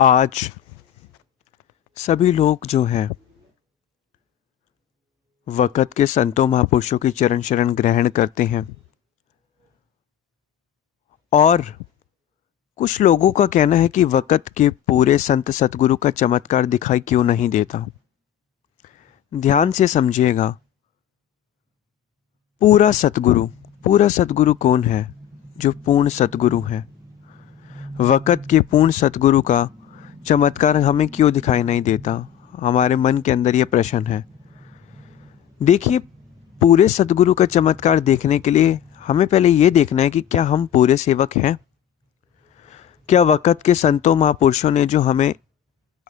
आज सभी लोग जो हैं वक़्त के संतों महापुरुषों की चरण शरण ग्रहण करते हैं और कुछ लोगों का कहना है कि वक़्त के पूरे संत सतगुरु का चमत्कार दिखाई क्यों नहीं देता। ध्यान से समझिएगा। पूरा सतगुरु कौन है? जो पूर्ण सतगुरु है। वक़्त के पूर्ण सतगुरु का चमत्कार हमें क्यों दिखाई नहीं देता? हमारे मन के अंदर यह प्रश्न है। देखिए, पूरे सतगुरु का चमत्कार देखने के लिए हमें पहले यह देखना है कि क्या हम पूरे सेवक हैं। क्या वक़्त के संतों महापुरुषों ने जो हमें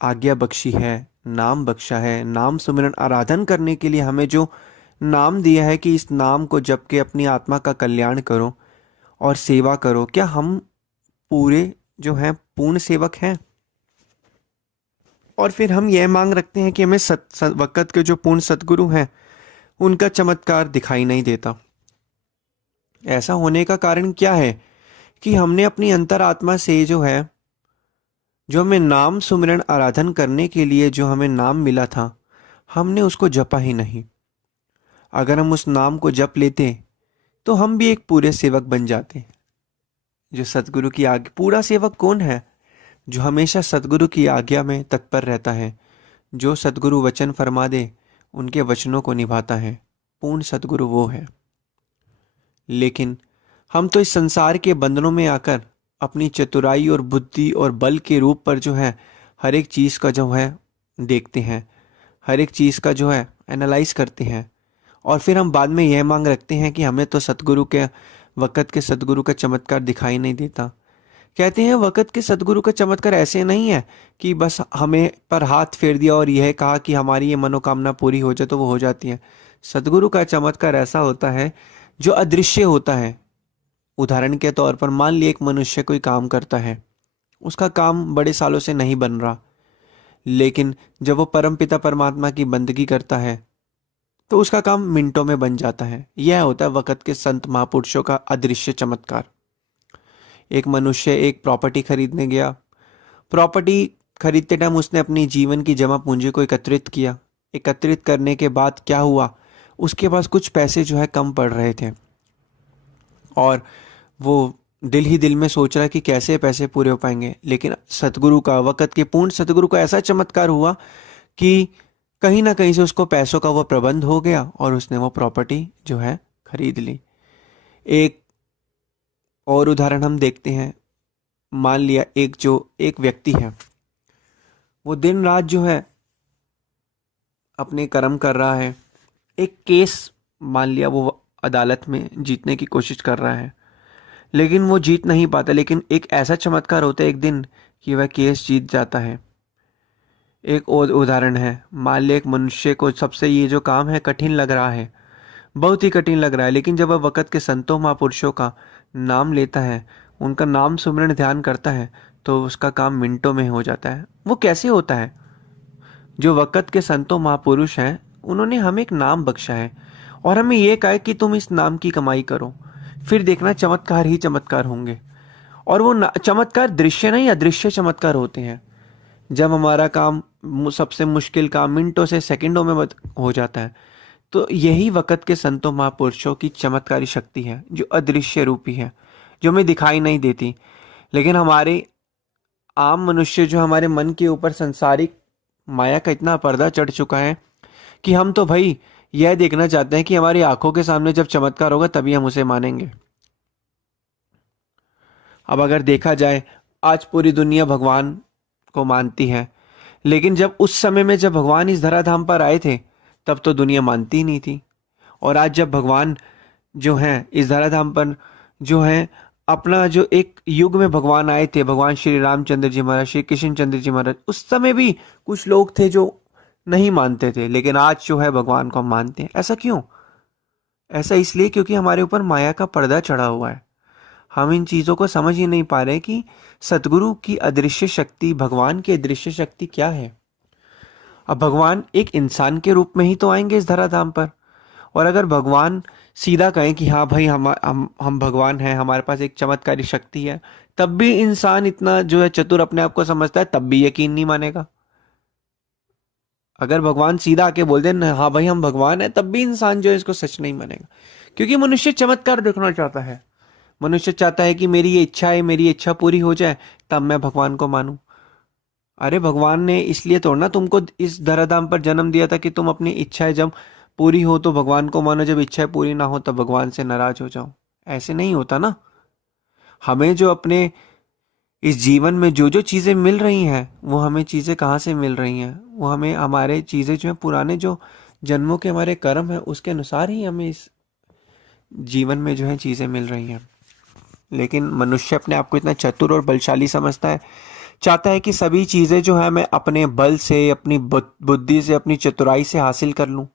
आज्ञा बख्शी है, नाम बख्शा है, नाम सुमिरन आराधन करने के लिए हमें जो नाम दिया है कि इस नाम को जप के अपनी आत्मा का कल्याण करो और सेवा करो, क्या हम पूरे जो हैं पूर्ण सेवक हैं? और फिर हम यह मांग रखते हैं कि हमें वक़्त के जो पूर्ण सतगुरु हैं उनका चमत्कार दिखाई नहीं देता। ऐसा होने का कारण क्या है कि हमने अपनी अंतरात्मा से जो है, जो हमें नाम सुमिरन आराधन करने के लिए जो हमें नाम मिला था, हमने उसको जपा ही नहीं। अगर हम उस नाम को जप लेते तो हम भी एक पूरे सेवक बन जाते। जो सतगुरु की आज्ञा, पूरा सेवक कौन है? जो हमेशा सतगुरु की आज्ञा में तत्पर रहता है, जो सतगुरु वचन फरमा दे उनके वचनों को निभाता है। पूर्ण सतगुरु वो है। लेकिन हम तो इस संसार के बंधनों में आकर अपनी चतुराई और बुद्धि और बल के रूप पर जो है हर एक चीज़ का जो है देखते हैं, हर एक चीज़ का जो है एनालाइज करते हैं, और फिर हम बाद में यह मांग रखते हैं कि हमें तो सतगुरु के वक़्त के सतगुरु का चमत्कार दिखाई नहीं देता। कहते हैं वक़्त के सतगुरु का चमत्कार ऐसे नहीं है कि बस हमें पर हाथ फेर दिया और यह कहा कि हमारी ये मनोकामना पूरी हो जाए तो वो हो जाती है। सतगुरु का चमत्कार ऐसा होता है जो अदृश्य होता है। उदाहरण के तौर पर मान लिया एक मनुष्य कोई काम करता है, उसका काम बड़े सालों से नहीं बन रहा, लेकिन जब वो परमपिता परमात्मा की बंदगी करता है तो उसका काम मिनटों में बन जाता है। यह होता है वक़्त के संत महापुरुषों का अदृश्य चमत्कार। एक मनुष्य एक प्रॉपर्टी खरीदने गया। प्रॉपर्टी खरीदते टाइम उसने अपनी जीवन की जमा पूंजी को एकत्रित किया। एकत्रित करने के बाद क्या हुआ, उसके पास कुछ पैसे जो है कम पड़ रहे थे और वो दिल ही दिल में सोच रहा है कि कैसे पैसे पूरे हो पाएंगे। लेकिन सतगुरु का, वक़्त के पूर्ण सतगुरु का ऐसा चमत्कार हुआ कि कहीं ना कहीं से उसको पैसों का वो प्रबंध हो गया और उसने वो प्रॉपर्टी जो है खरीद ली। एक और उदाहरण हम देखते हैं। मान लिया एक व्यक्ति है, वो दिन रात जो है अपने कर्म कर रहा है। एक केस मान लिया वो अदालत में जीतने की कोशिश कर रहा है, लेकिन वो जीत नहीं पाता। लेकिन एक ऐसा चमत्कार होता है एक दिन कि वह केस जीत जाता है। एक और उदाहरण है, मान लिया एक मनुष्य को सबसे ये जो काम है कठिन लग रहा है, बहुत ही कठिन लग रहा है, लेकिन जब वह वक़्त के संतों महापुरुषों का नाम लेता है, उनका नाम सुमिरन ध्यान करता है, तो उसका काम मिनटों में हो जाता है। वो कैसे होता है? जो वक़्त के संतों महापुरुष हैं, उन्होंने हमें एक नाम बख्शा है और हमें यह कहा है कि तुम इस नाम की कमाई करो, फिर देखना चमत्कार ही चमत्कार होंगे। और वो चमत्कार दृश्य नहीं, अदृश्य चमत्कार होते हैं। जब हमारा काम, सबसे मुश्किल काम मिनटों से सेकंडों में हो जाता है, तो यही वक़्त के संतों महापुरुषों की चमत्कारी शक्ति है, जो अदृश्य रूपी है, जो हमें दिखाई नहीं देती। लेकिन हमारे आम मनुष्य, जो हमारे मन के ऊपर संसारिक माया का इतना पर्दा चढ़ चुका है कि हम तो भाई यह देखना चाहते हैं कि हमारी आंखों के सामने जब चमत्कार होगा तभी हम उसे मानेंगे। अब अगर देखा जाए, आज पूरी दुनिया भगवान को मानती है, लेकिन जब उस समय में जब भगवान इस धराधाम पर आए थे तब तो दुनिया मानती ही नहीं थी। और आज जब भगवान जो हैं इस धराधाम पर जो हैं, अपना जो एक युग में भगवान आए थे, भगवान श्री रामचंद्र जी महाराज, श्री कृष्ण चंद्र जी महाराज, उस समय भी कुछ लोग थे जो नहीं मानते थे, लेकिन आज जो है भगवान को हम मानते हैं। ऐसा क्यों? ऐसा इसलिए क्योंकि हमारे ऊपर माया का पर्दा चढ़ा हुआ है। हम इन चीज़ों को समझ ही नहीं पा रहे कि सतगुरु की अदृश्य शक्ति, भगवान की अदृश्य शक्ति क्या है। अब भगवान एक इंसान के रूप में ही तो आएंगे इस धराधाम पर, और अगर भगवान सीधा कहें कि हाँ भाई हम भगवान हैं, हमारे पास एक चमत्कारी शक्ति है, तब भी इंसान इतना जो है चतुर अपने आप को समझता है, तब भी यकीन नहीं मानेगा। अगर भगवान सीधा आके बोल दे ना हाँ भाई हम भगवान है, तब भी इंसान जो है इसको सच नहीं मानेगा, क्योंकि मनुष्य चमत्कार देखना चाहता है। मनुष्य चाहता है कि मेरी ये इच्छा है, मेरी इच्छा पूरी हो जाए तब मैं भगवान को मानूं। अरे भगवान ने इसलिए तो ना तुमको इस धराधाम पर जन्म दिया था कि तुम अपनी इच्छाएं जब पूरी हो तो भगवान को मानो, जब इच्छाएं पूरी ना हो तब भगवान से नाराज हो जाओ। ऐसे नहीं होता ना। हमें जो अपने इस जीवन में जो जो चीजें मिल रही हैं वो हमें चीजें कहाँ से मिल रही हैं, वो हमें हमारे चीजें जो है पुराने जो जन्मों के हमारे कर्म है उसके अनुसार ही हमें इस जीवन में जो है चीजें मिल रही हैं। लेकिन मनुष्य अपने आप को इतना चतुर और बलशाली समझता है, चाहता है कि सभी चीजें जो है मैं अपने बल से, अपनी बुद्धि से, अपनी चतुराई से हासिल कर लूं।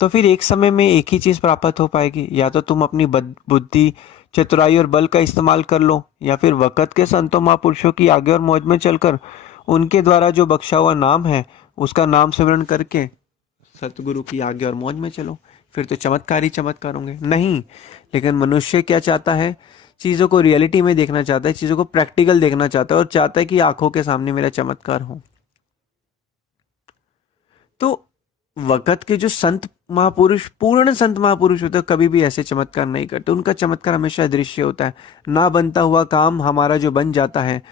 तो फिर एक समय में एक ही चीज प्राप्त हो पाएगी, या तो तुम अपनी बुद्धि, चतुराई और बल का इस्तेमाल कर लो, या फिर वक़्त के संतों महापुरुषों की आगे और मौज में चलकर उनके द्वारा जो बख्शा हुआ नाम है उसका नाम सिमरन करके सतगुरु की आगे और मौज में चलो। फिर तो चमत्कार ही चमत्कार होंगे। नहीं, लेकिन मनुष्य क्या चाहता है, चीज़ों को रियलिटी में देखना चाहता है, चीज़ों को प्रैक्टिकल देखना चाहता है और चाहता है कि आंखों के सामने मेरा चमत्कार हो। तो वक़्त के जो संत महापुरुष, पूर्ण संत महापुरुष होते हैं, कभी भी ऐसे चमत्कार नहीं करते। उनका चमत्कार हमेशा अदृश्य होता है। ना बनता हुआ काम हमारा जो बन जाता है,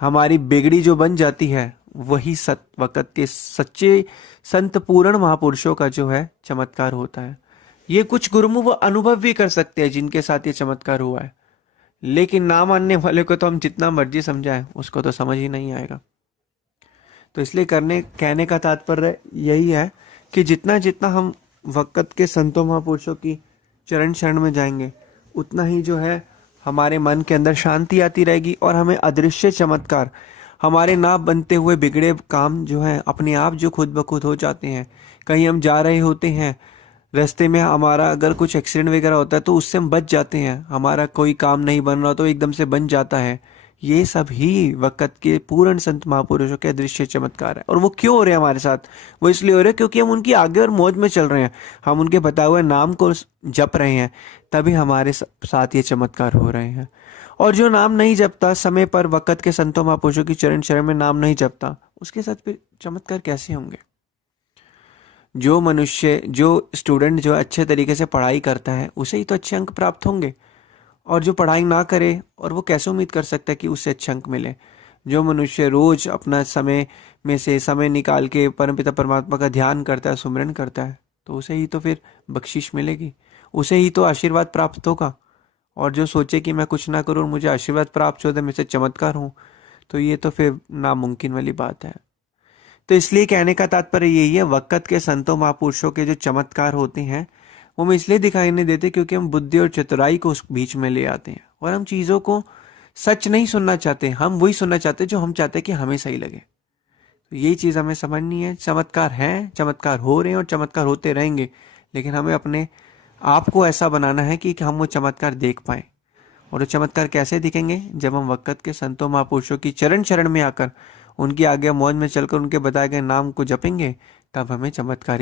हमारी बिगड़ी जो बन जाती है, वही वक़्त के सच्चे संत पूर्ण महापुरुषों का जो है चमत्कार होता है। ये कुछ गुरुमुख वो अनुभव भी कर सकते हैं जिनके साथ ये चमत्कार हुआ है, लेकिन ना मानने वाले को तो हम जितना मर्जी समझाएं उसको तो समझ ही नहीं आएगा। तो इसलिए कहने का तात्पर्य यही है कि जितना जितना हम वक़्त के संतों महापुरुषों की चरण शरण में जाएंगे, उतना ही जो है हमारे मन के अंदर शांति आती रहेगी और हमें अदृश्य चमत्कार, हमारे ना बनते हुए बिगड़े काम जो है अपने आप जो खुद ब खुद हो जाते हैं। कहीं हम जा रहे होते हैं, रास्ते में हमारा अगर कुछ एक्सीडेंट वगैरह होता है तो उससे हम बच जाते हैं। हमारा कोई काम नहीं बन रहा तो एकदम से बन जाता है। ये सब ही वक़्त के पूर्ण संत महापुरुषों के अदृश्य चमत्कार है। और वो क्यों हो रहे हैं हमारे साथ? वो इसलिए हो रहे हैं क्योंकि हम उनकी आगे और मौज में चल रहे हैं, हम उनके बताए हुए नाम को जप रहे हैं, तभी हमारे साथ ये चमत्कार हो रहे हैं। और जो नाम नहीं जपता समय पर, वक़्त के संतों महापुरुषों की चरण शरण में नाम नहीं जपता, उसके साथ फिर चमत्कार कैसे होंगे? जो मनुष्य, जो स्टूडेंट जो अच्छे तरीके से पढ़ाई करता है उसे ही तो अच्छे अंक प्राप्त होंगे। और जो पढ़ाई ना करे, और वो कैसे उम्मीद कर सकता है कि उससे अच्छे अंक मिले? जो मनुष्य रोज अपना समय में से समय निकाल के परमपिता परमात्मा का ध्यान करता है, सुमिरन करता है, तो उसे ही तो फिर बख्शिश मिलेगी, उसे ही तो आशीर्वाद प्राप्त होगा। और जो सोचे कि मैं कुछ ना करूँ और मुझे आशीर्वाद प्राप्त हो जाए, मेरे से चमत्कार हो, तो ये तो फिर नामुमकिन वाली बात है। तो इसलिए कहने का तात्पर्य यही है, वक़्त के संतों महापुरुषों के जो चमत्कार होते हैं वो हमें इसलिए दिखाई नहीं देते क्योंकि हम बुद्धि और चतुराई को उस बीच में ले आते हैं और हम चीज़ों को सच नहीं सुनना चाहते, हम वही सुनना चाहते हैं जो हम चाहते हैं कि हमें सही लगे। तो यही चीज़ हमें समझनी है। चमत्कार हैं, चमत्कार हो रहे हैं और चमत्कार होते रहेंगे, लेकिन हमें अपने आप को ऐसा बनाना है कि हम वो चमत्कार देख पाएँ। और वो चमत्कार कैसे दिखेंगे? जब हम वक़्त के संतों महापुरुषों की चरण शरण में आकर, उनकी आज्ञा मौज में चलकर, उनके बताए गए नाम को जपेंगे, तब हमें चमत्कार